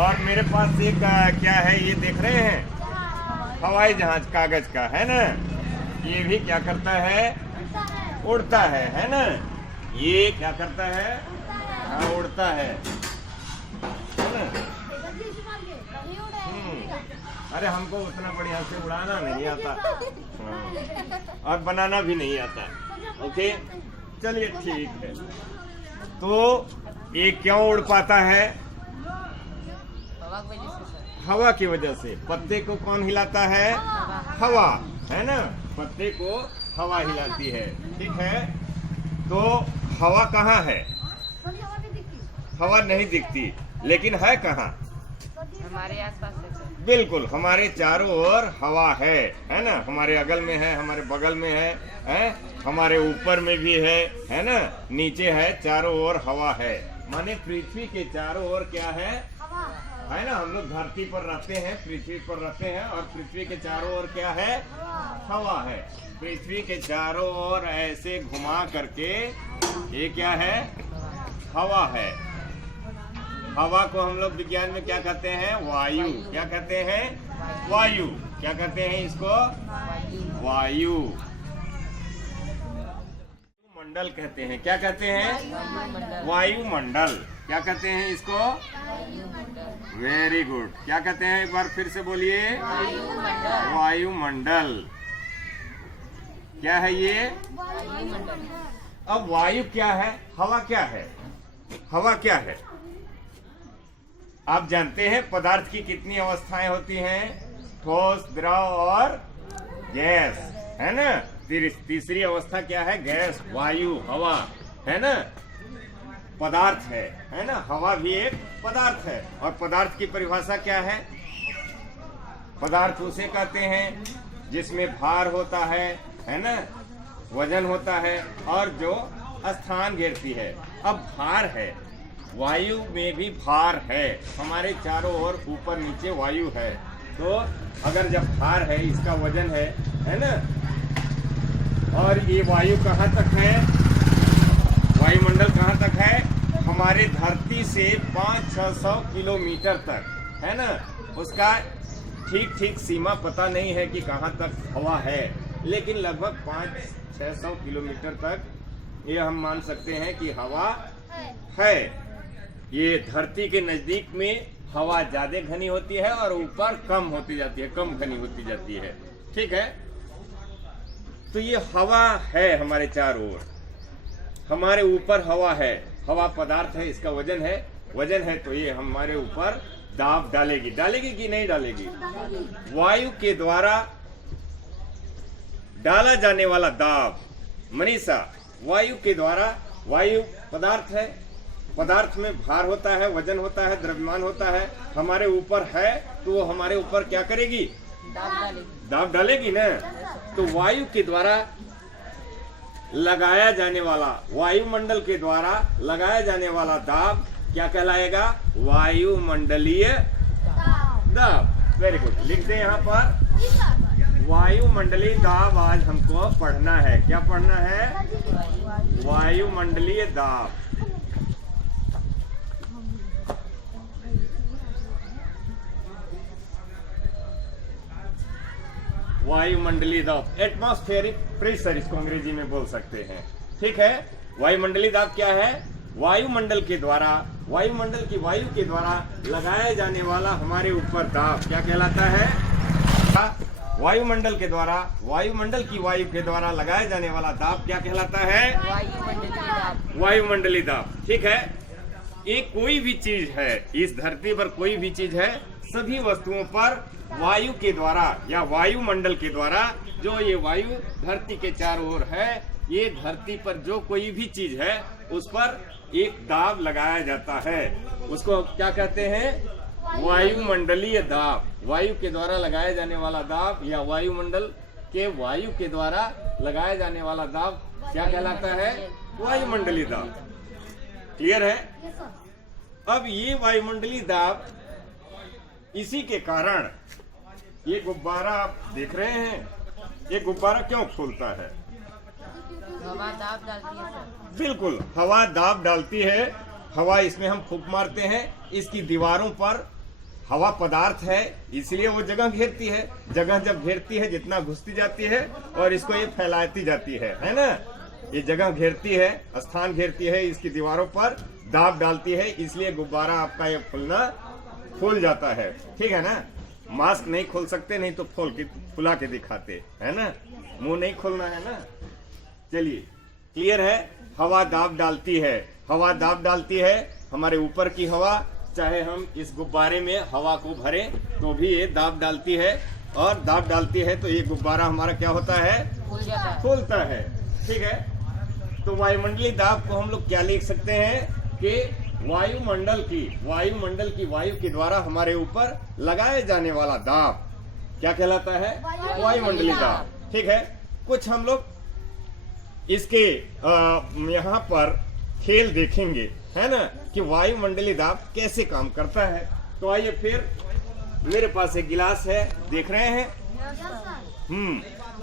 और मेरे पास एक क्या है ये देख रहे हैं, हवाई जहाज कागज का है ना। ये भी क्या करता है, उड़ता है ना। ये क्या करता है, हाँ उड़ता है ना। अरे हमको उतना बढ़िया से उड़ाना नहीं आता, हाँ। और बनाना भी नहीं आता। ओके चलिए ठीक है। तो ये क्यों उड़ पाता है, हवा की वजह से। पत्ते को कौन हिलाता है, हवा, है ना। पत्ते को हवा हिलाती है, ठीक है। तो हवा कहाँ है, हवा नहीं दिखती, लेकिन है कहाँ, हमारे आसपास है। बिल्कुल हमारे चारों ओर हवा है ना। हमारे अगल में है, हमारे बगल में है हमारे ऊपर में भी है ना, नीचे है, चारों ओर हवा है। माने पृथ्वी के चारों ओर क्या है ना। हम लोग धरती पर रहते हैं, पृथ्वी पर रहते हैं, और पृथ्वी के चारों ओर क्या है, हवा है। पृथ्वी के चारों ओर ऐसे घुमा करके ये क्या है, हवा है। हवा को हम लोग विज्ञान में क्या कहते हैं, वायु। क्या कहते हैं, वायु। क्या कहते हैं इसको, वायु मंडल कहते हैं। क्या कहते हैं, वायुमंडल। क्या कहते हैं इसको, वेरी गुड। क्या कहते हैं, एक बार फिर से बोलिए, वायुमंडल। क्या है ये, अब वायु क्या है, हवा क्या है, हवा क्या है। आप जानते हैं पदार्थ की कितनी अवस्थाएं होती हैं, ठोस, द्रव और गैस, है ना। तीसरी अवस्था क्या है, गैस, वायु, हवा, है ना। पदार्थ है ना। हवा भी एक पदार्थ है। और पदार्थ की परिभाषा क्या है, पदार्थ उसे कहते हैं जिसमें भार होता है ना, वजन होता है, और जो स्थान घेरती है। अब भार है, वायु में भी भार है। हमारे चारों ओर ऊपर नीचे वायु है। तो अगर जब भार है, इसका वजन है ना, और ये वायु कहाँ तक है, वायुमंडल कहाँ तक है, हमारे धरती से 500-600 किलोमीटर तक, है ना। उसका ठीक सीमा पता नहीं है कि कहाँ तक हवा है, लेकिन लगभग 500-600 किलोमीटर तक ये हम मान सकते हैं कि हवा है। ये धरती के नजदीक में हवा ज्यादा घनी होती है और ऊपर कम होती जाती है, कम घनी होती जाती है, ठीक है। तो ये हवा है हमारे चारों ओर, हमारे ऊपर हवा है। हवा पदार्थ है, इसका वजन है, तो ये हमारे ऊपर दाब डालेगी कि नहीं डालेगी। वायु के द्वारा डाला जाने वाला दाब, मनीषा, वायु के द्वारा, वायु पदार्थ है, पदार्थ में भार होता है, वजन होता है, द्रव्यमान होता है, हमारे ऊपर है, तो वो हमारे ऊपर क्या करेगी, दाब डालेगी ना। तो वायु के द्वारा लगाया जाने वाला, वायुमंडल के द्वारा लगाया जाने वाला दाब क्या कहलाएगा, वायुमंडलीय दाब। वेरी गुड, लिखते हैं यहाँ पर वायुमंडलीय दाब। आज हमको पढ़ना है, क्या पढ़ना है, वायुमंडलीय दाब। वायुमंडलीय दाब, एटमॉस्फेरिक प्रेशर इसको अंग्रेजी में बोल सकते हैं, ठीक है। वायुमंडलीय दाब क्या है, वायुमंडल के द्वारा, वायुमंडल की वायु के द्वारा लगाया जाने वाला हमारे ऊपर दाब क्या कहलाता है, वायुमंडल के द्वारा, वायुमंडल की वायु के द्वारा लगाया जाने वाला दाब क्या कहलाता है, वायुमंडलीय दाब, ठीक है। ये कोई भी चीज है, इस धरती पर कोई भी चीज है, सभी वस्तुओं पर वायु के द्वारा या वायुमंडल के द्वारा, जो ये वायु धरती के चारों ओर है, ये धरती पर जो कोई भी चीज है उस पर एक दाब लगाया जाता है। उसको क्या कहते हैं, वायुमंडलीय दाब। वायु के द्वारा लगाया जाने वाला दाब या वायुमंडल के वायु के द्वारा लगाया जाने वाला दाब क्या कहलाता है, वायुमंडलीय दाब। क्लियर है। अब ये वायुमंडलीय दाब, इसी के कारण ये गुब्बारा आप देख रहे हैं, ये गुब्बारा क्यों फूलता है, हवा दाब डालती है सर। बिल्कुल, हवा दाब डालती है। हवा इसमें हम फूंक मारते हैं, इसकी दीवारों पर हवा पदार्थ है, इसलिए वो जगह घेरती है। जगह जब घेरती है, जितना घुसती जाती है और इसको ये फैलाती जाती है ना। ये जगह घेरती है, स्थान घेरती है, इसकी दीवारों पर दाब डालती है, इसलिए गुब्बारा आपका ये फूल जाता है। ठीक है ना। मास्क नहीं खोल सकते, नहीं तो फुला के दिखाते, है ना। मुंह नहीं खोलना है ना। चलिए, क्लियर है। हवा दाब डालती है, हवा दाब डालती है। हमारे ऊपर की हवा, चाहे हम इस गुब्बारे में हवा को भरें तो भी ये दाब डालती है, और दाब डालती है तो ये गुब्बारा हमारा क्या होता है, फूलता है। ठीक है। तो वायुमंडलीय दाब को हम लोग क्या लिख सकते हैं कि वायुमंडल की वायु के द्वारा हमारे ऊपर लगाए जाने वाला दाब क्या कहलाता है, वायुमंडलीय दाब। ठीक है। कुछ हम लोग इसके यहाँ पर खेल देखेंगे, है ना, कि वायुमंडलीय दाब कैसे काम करता है। तो आइए फिर, मेरे पास एक गिलास है, देख रहे हैं।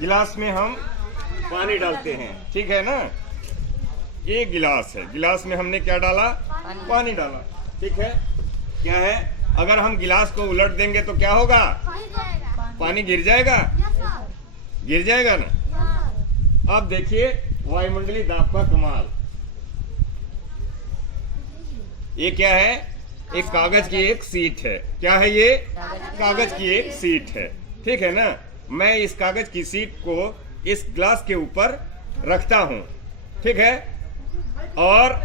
गिलास में हम पानी डालते हैं, ठीक है ना। ये गिलास है, गिलास में हमने क्या डाला, पानी डाला। ठीक है। क्या है, अगर हम गिलास को उलट देंगे तो क्या होगा, पानी गिर जाएगा, गिर जाएगा ना। अब देखिए वायुमंडलीय दाब का कमाल। ये क्या है, एक कागज की एक सीट है। क्या है ये, कागज की एक सीट है। ठीक है ना। मैं इस कागज की सीट को इस ग्लास के ऊपर रखता हूं, ठीक है, और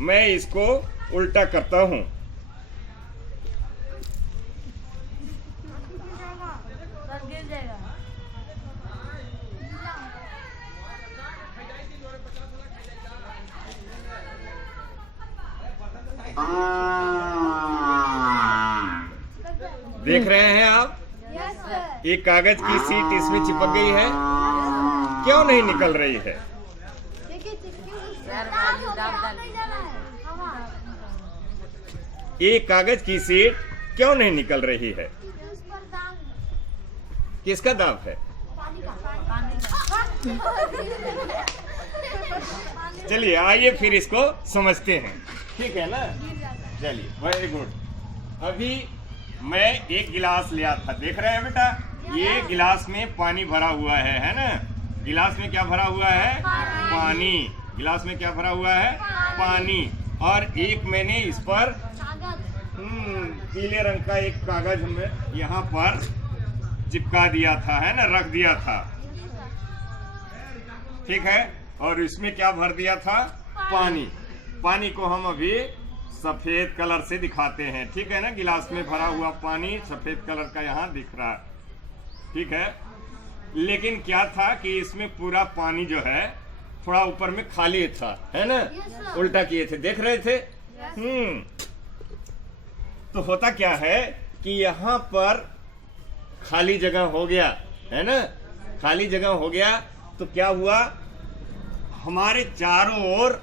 मैं इसको उल्टा करता हूं। देख रहे हैं आप, एक कागज की सीट इसमें चिपक गई है, क्यों नहीं निकल रही है। एक कागज की सीट क्यों नहीं निकल रही है, किसका दाब है। चलिए आइए फिर इसको समझते हैं, ठीक है ना। चलिए, वेरी गुड। अभी मैं एक गिलास लिया था, देख रहे हैं बेटा, ये गिलास में पानी भरा हुआ है ना। गिलास में क्या भरा हुआ है, पानी। गिलास में क्या भरा हुआ है, पानी। और एक मैंने इस पर पीले रंग का एक कागज में यहाँ पर चिपका दिया था, है ना, रख दिया था, ठीक है। और इसमें क्या भर दिया था, पानी। पानी को हम अभी सफेद कलर से दिखाते हैं, ठीक है ना। गिलास में भरा हुआ पानी सफेद कलर का यहाँ दिख रहा है, ठीक है। लेकिन क्या था कि इसमें पूरा पानी जो है थोड़ा ऊपर में खाली था, है ना। उल्टा किए थे, देख रहे थे। तो होता क्या है कि यहाँ पर खाली जगह हो गया, है ना, खाली जगह हो गया। तो क्या हुआ, हमारे चारों ओर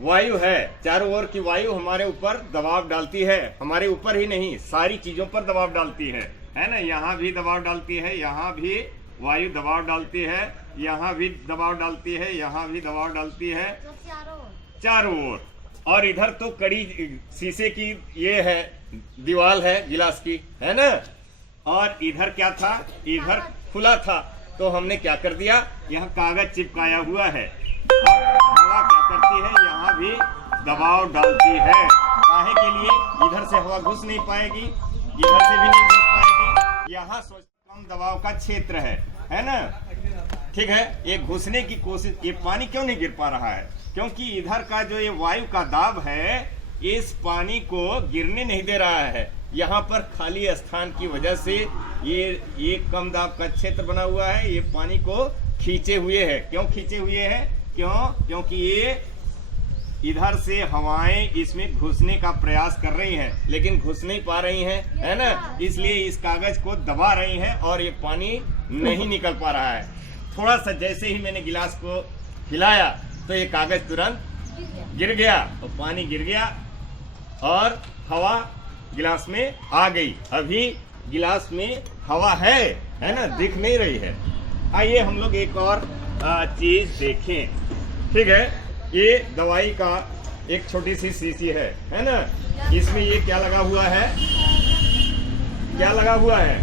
वायु है, चारों ओर की वायु हमारे ऊपर दबाव डालती है। हमारे ऊपर ही नहीं, सारी चीजों पर दबाव डालती है ना। यहाँ भी दबाव डालती है, यहाँ भी वायु दबाव डालती है, यहाँ भी दबाव डालती है, यहाँ भी दबाव डालती है, चारों ओर। और इधर तो कड़ी शीशे की ये है, दीवार है गिलास की, है ना। और इधर क्या था, इधर खुला था, तो हमने क्या कर दिया, यहाँ कागज चिपकाया हुआ है। हवा क्या करती है, यहाँ भी दबाव डालती है। काहे के लिए, इधर से हवा घुस नहीं पाएगी, इधर से भी नहीं घुस पाएगी। यहाँ कम दबाव का क्षेत्र है ना, ठीक है। ये घुसने की कोशिश, ये पानी क्यों नहीं गिर पा रहा है, क्योंकि इधर का जो ये वायु का दाब है, इस पानी को गिरने नहीं दे रहा है। यहाँ पर खाली स्थान की वजह से ये कम दाब का क्षेत्र बना हुआ है, ये पानी को खींचे हुए है। क्यों खींचे हुए है, क्योंकि ये इधर से हवाएं इसमें घुसने का प्रयास कर रही हैं, लेकिन घुस नहीं पा रही हैं, है ना। इसलिए इस कागज को दबा रही हैं और ये पानी नहीं निकल पा रहा है। थोड़ा सा जैसे ही मैंने गिलास को हिलाया तो ये कागज तुरंत गिर गया, तो पानी गिर गया और हवा गिलास में आ गई। अभी गिलास में हवा है ना, दिख नहीं रही है। आइए हम लोग एक और चीज देखें, ठीक है। ये दवाई का एक छोटी सी शीशी है ना। इसमें ये क्या लगा हुआ है, क्या लगा हुआ है?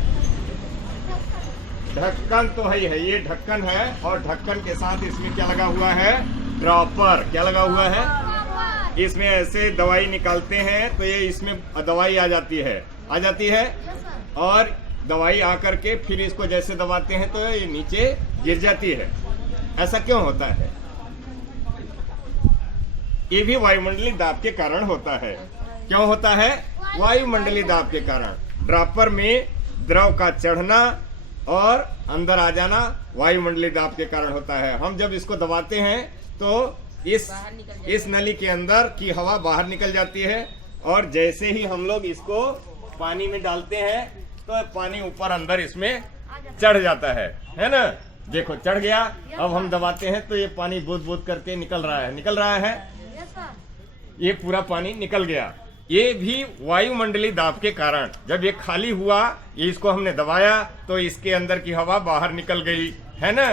ढक्कन तो है, ये ढक्कन है और ढक्कन के साथ इसमें क्या लगा हुआ है? ड्रॉपर। क्या लगा हुआ है? इसमें ऐसे दवाई निकालते हैं तो ये इसमें दवाई आ जाती है और दवाई आकर के फिर इसको जैसे दबाते हैं तो ये नीचे गिर जाती है। ऐसा क्यों होता है? ये भी वायुमंडलीय दाब के कारण होता है। क्यों होता है? वायुमंडलीय दाब के कारण। ड्रॉपर में द्रव का चढ़ना और अंदर आ जाना वायुमंडलीय दाब के कारण होता है। हम जब इसको दबाते हैं तो इस नली के अंदर की हवा बाहर निकल जाती है और जैसे ही हम लोग इसको पानी में डालते हैं तो पानी ऊपर अंदर इसमें चढ़ जाता है ना? देखो चढ़ गया। अब हम दबाते हैं तो ये पानी बूंद बूंद करके निकल रहा है। ये पूरा पानी निकल गया। ये भी वायुमंडलीय दाब के कारण। जब ये खाली हुआ, ये इसको हमने दबाया तो इसके अंदर की हवा बाहर निकल गई, है ना?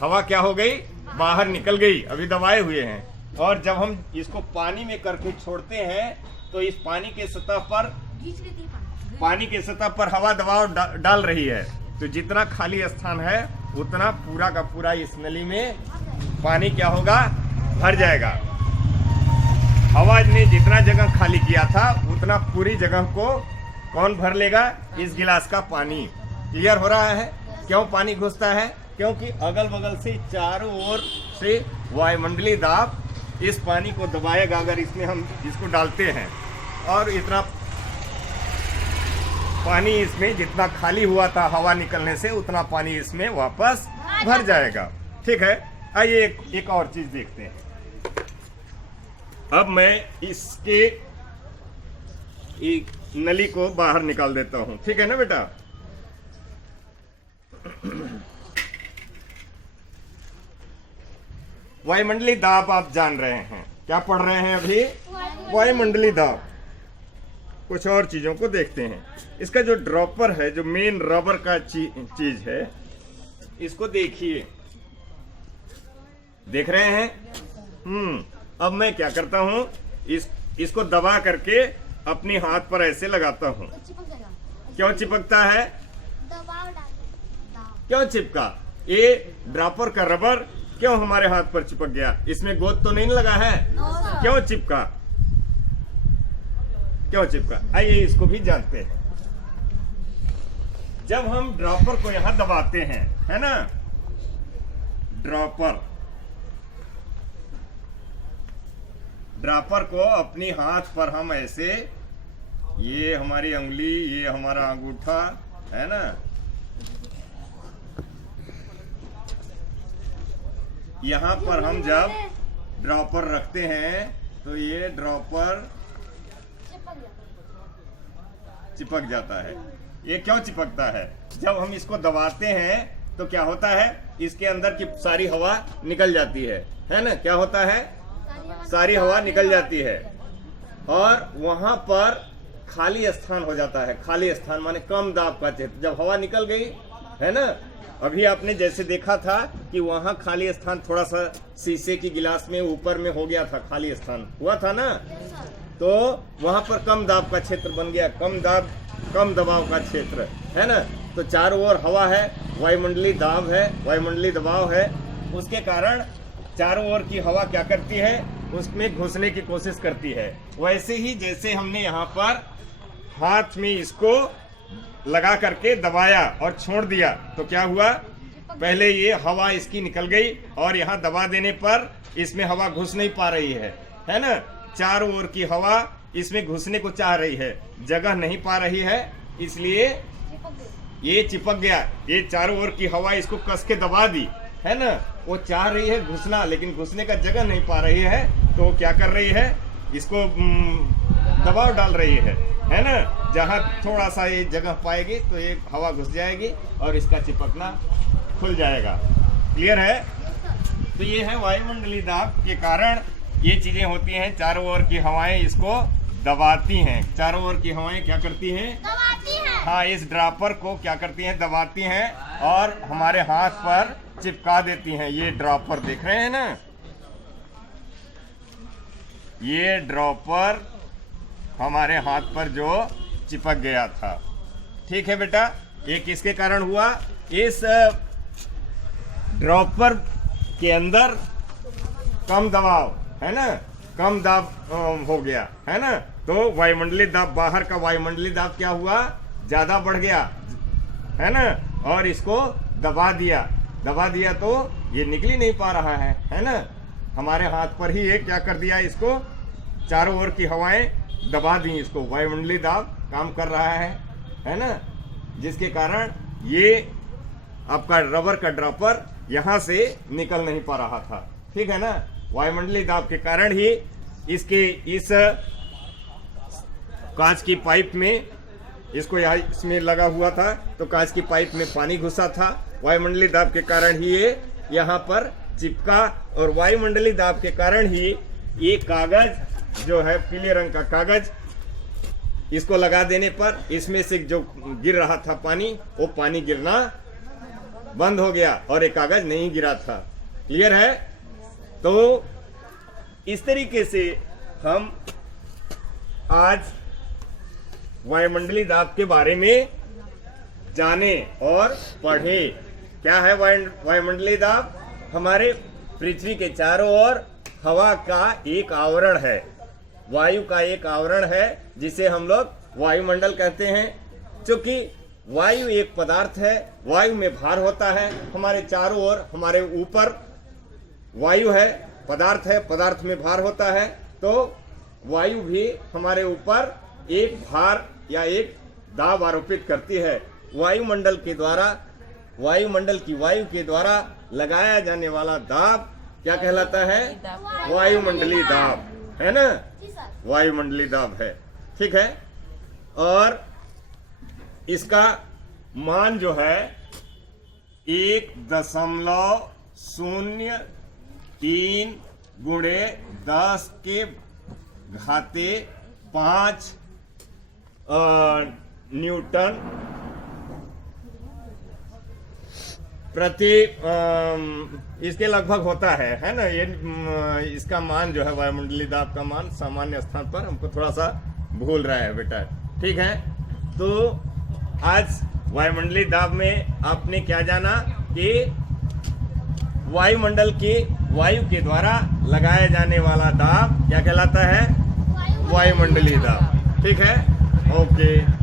हवा क्या हो गई? बाहर निकल गई, अभी दबाए हुए हैं। और जब हम इसको पानी में करके छोड़ते हैं तो इस पानी के सतह पर हवा दबाव डाल रही है, तो जितना खाली स्थान है उतना पूरा का पूरा इस नली में पानी क्या होगा? भर जाएगा। हवा ने जितना जगह खाली किया था उतना पूरी जगह को कौन भर लेगा? इस गिलास का पानी। क्लियर हो रहा है? क्यों पानी घुसता है? क्योंकि अगल बगल से चारों ओर से वायुमंडलीय दाब इस पानी को दबाएगा। अगर इसमें हम इसको डालते हैं और इतना पानी इसमें जितना खाली हुआ था हवा निकलने से उतना पानी इसमें वापस भर जाएगा। ठीक है, आइए एक और चीज देखते हैं। अब मैं इसके एक नली को बाहर निकाल देता हूं। ठीक है ना बेटा? वायुमंडलीय दाब आप जान रहे हैं। क्या पढ़ रहे हैं अभी? वायुमंडलीय दाब। कुछ और चीजों को देखते हैं। इसका जो ड्रॉपर है, जो मेन रबर का चीज है, इसको देखिए। देख रहे हैं? अब मैं क्या करता हूं, इसको दबा करके अपने हाथ पर ऐसे लगाता हूं। क्यों चिपकता है? क्यों चिपका? ये ड्रॉपर का रबर क्यों हमारे हाथ पर चिपक गया? इसमें गोंद तो नहीं लगा है? क्यों चिपका? क्यों चिपका? आइए इसको भी जानते हैं। जब हम ड्रॉपर को यहां दबाते हैं, है ना? ड्रॉपर को अपनी हाथ पर हम ऐसे, ये हमारी उंगली, ये हमारा अंगूठा, है ना? यहाँ पर हम जब ड्रॉपर रखते हैं तो ये ड्रॉपर चिपक जाता है। ये क्यों चिपकता है? जब हम इसको दबाते हैं तो क्या होता है? इसके अंदर की सारी हवा निकल जाती है ना? क्या होता है? सारी हवा निकल जाती है और वहां पर खाली स्थान हो जाता है। खाली स्थान माने कम दाब का क्षेत्र। जब हवा निकल गई, है ना? अभी आपने जैसे देखा था कि वहां खाली स्थान थोड़ा सा शीशे की गिलास में ऊपर में हो गया था, खाली स्थान हुआ था ना? तो वहां पर कम दाब का क्षेत्र बन गया, कम दबाव का क्षेत्र, है ना? तो चारों ओर हवा है, वायुमंडलीय दाब है, वायुमंडलीय दबाव है। उसके कारण चारों ओर की हवा क्या करती है? उसमें घुसने की कोशिश करती है। वैसे ही जैसे हमने यहाँ पर हाथ में इसको लगा करके दबाया और छोड़ दिया तो क्या हुआ? पहले ये हवा इसकी निकल गई और यहाँ दबा देने पर इसमें हवा घुस नहीं पा रही है ना? चारों ओर की हवा इसमें घुसने को चाह रही है, जगह नहीं पा रही है, इसलिए ये चिपक गया। ये चारों ओर की हवा इसको कस के दबा दी, है ना? वो चाह रही है घुसना, लेकिन घुसने का जगह नहीं पा रही है, तो क्या कर रही है? इसको दबाव डाल रही है ना? जहाँ थोड़ा सा ये जगह पाएगी तो ये हवा घुस जाएगी और इसका चिपकना खुल जाएगा। क्लियर है? तो ये है वायुमंडलीय दाब के कारण ये चीजें होती हैं। चारों ओर की हवाएं इसको दबाती हैं। चारों ओर की हवाएं क्या करती हैं? दबाती हैं। हाँ, इस ड्रॉपर को क्या करती हैं? दबाती हैं और हमारे हाथ पर चिपका देती हैं। ये ड्रॉपर देख रहे हैं ना? ये ड्रॉपर हमारे हाथ पर जो चिपक गया था, ठीक है बेटा, ये किसके कारण हुआ? इस ड्रॉपर के अंदर कम दबाव है ना, कम दाब हो गया है ना, तो वायुमंडलीय दाब, बाहर का वायुमंडलीय दाब क्या हुआ? ज्यादा बढ़ गया है ना, और इसको दबा दिया तो ये निकल ही नहीं पा रहा है ना। हमारे हाथ पर ही ये क्या कर दिया, इसको चारों ओर की हवाएं दबा दी, इसको वायुमंडलीय दाब काम कर रहा है ना, जिसके कारण ये आपका रबर का ड्रॉपर यहां से निकल नहीं पा रहा था। ठीक है ना, वायुमंडलीय दाब के कारण ही इसके इस कांच की पाइप में, इसको यहाँ इसमें लगा हुआ था तो कांच की पाइप में पानी घुसा था, वायुमंडलीय दाब के कारण ही ये यहाँ पर चिपका, और वायुमंडलीय दाब के कारण ही ये कागज जो है पीले रंग का कागज, इसको लगा देने पर इसमें से जो गिर रहा था पानी, वो पानी गिरना बंद हो गया और ये कागज नहीं गिरा था। क्लियर है? तो इस तरीके से हम आज वायुमंडलीय दाब के बारे में जाने और पढ़े। क्या है वायुमंडलीय दाब? हमारे पृथ्वी के चारों ओर हवा का एक आवरण है, वायु का एक आवरण है, जिसे हम लोग वायुमंडल कहते हैं। क्योंकि वायु एक पदार्थ है, वायु में भार होता है, हमारे चारों ओर, हमारे ऊपर वायु है, पदार्थ है, पदार्थ में भार होता है, तो वायु भी हमारे ऊपर एक भार या एक दाब आरोपित करती है। वायुमंडल के द्वारा, वायुमंडल की वायु के द्वारा लगाया जाने वाला दाब क्या कहलाता है? वायुमंडलीय दाब, है ना, वायुमंडलीय दाब है। ठीक है, और इसका मान जो है 1.03 गुणे 10 के घाते 5 न्यूटन प्रति इसके लगभग होता है ना। ये इसका मान जो है वायुमंडलीय दाब का मान सामान्य स्थान पर हमको थोड़ा सा भूल रहा है बेटा। ठीक है, तो आज वायुमंडलीय दाब में आपने क्या जाना कि वायुमंडल की वायु के द्वारा लगाया जाने वाला दाब क्या कहलाता है? वायुमंडलीय दाब। ठीक है, ओके।